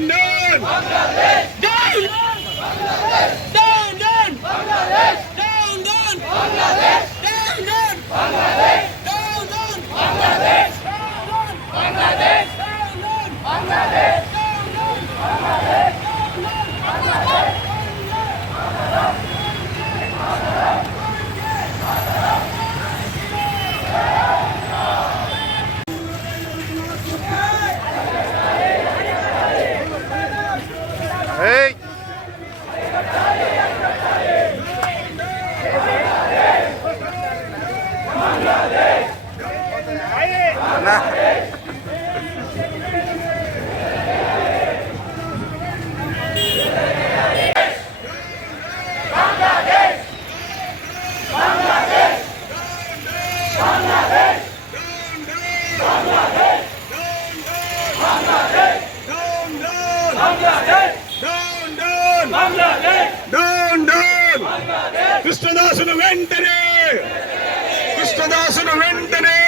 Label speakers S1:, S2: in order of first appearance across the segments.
S1: none. I'm. Hey! Nah. Bangladesh! Bangladesh! Bangladesh! Down down! కృష్ణదాసును వెంటనే! కృష్ణదాసును వెంటనే!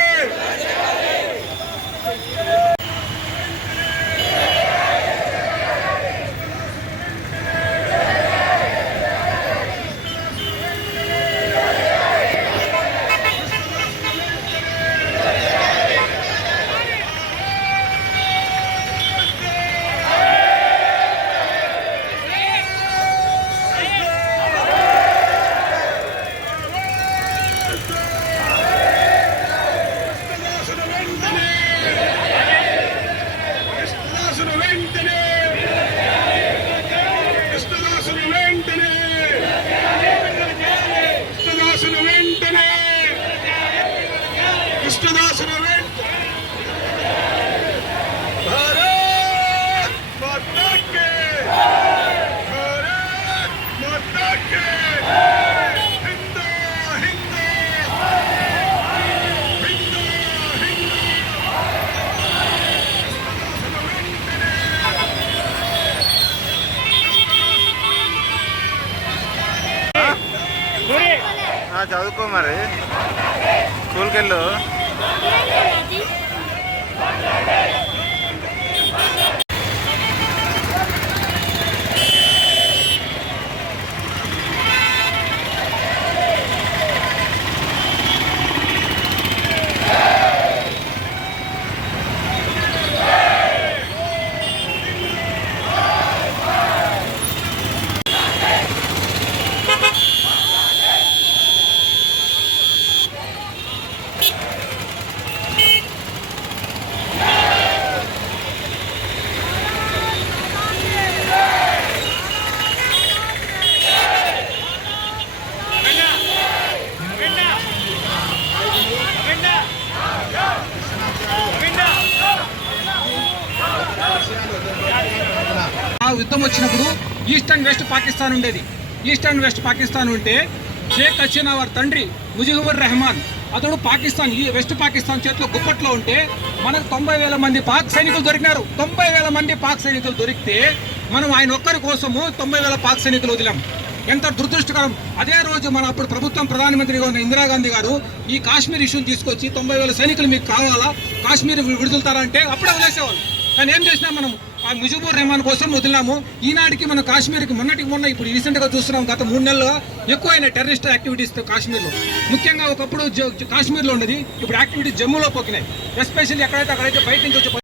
S2: చదువుకో మరి. స్కూల్కి వెళ్ళు
S3: యుద్ధం వచ్చినప్పుడు ఈస్ట్ అండ్ వెస్ట్ పాకిస్తాన్ ఉండేది. ఈస్ట్ అండ్ వెస్ట్ పాకిస్తాన్ ఉంటే షేక్ హసీనా వారి తండ్రి ముజిబుర్ రెహమాన్ అతడు పాకిస్తాన్ ఈ వెస్ట్ పాకిస్తాన్ చేతిలో గుప్పట్లో ఉంటే మనకు తొంభై వేల మంది పాక్ సైనికులు దొరికినారు. తొంభై వేల మంది పాక్ సైనికులు దొరికితే మనం ఆయన ఒక్కరి కోసము తొంభై వేల పాక్ సైనికులు వదిలాం. ఎంత దురదృష్టకరం. అదే రోజు మన అప్పుడు ప్రభుత్వం ప్రధానమంత్రిగా ఉన్న ఇందిరాగాంధీ గారు ఈ కాశ్మీర్ ఇష్యూని తీసుకొచ్చి తొంభై వేల సైనికులు మీకు కావాలా? కాశ్మీర్ విడుదలతారంటే అప్పుడే వదిలేసేవాళ్ళు. కానీ ఏం చేసినా మనం ఆ ముజిబుర్ రెహమాన్ కోసం వదిలినాము. ఈనాటికి మనం కాశ్మీర్కి మొన్నటికి మొన్న ఇప్పుడు రీసెంట్గా చూస్తున్నాం గత మూడు నెలల్లో ఎక్కువైన టెర్రరిస్ట్ యాక్టివిటీస్ కాశ్మీర్లో. ముఖ్యంగా ఒకప్పుడు జ- కాశ్మీర్లో ఉన్నది ఇప్పుడు యాక్టివిటీస్ జమ్మూలో పోకినాయి ఎస్పెషల్లీ ఎక్కడైతే అక్కడైతే బయట నుంచి వచ్చి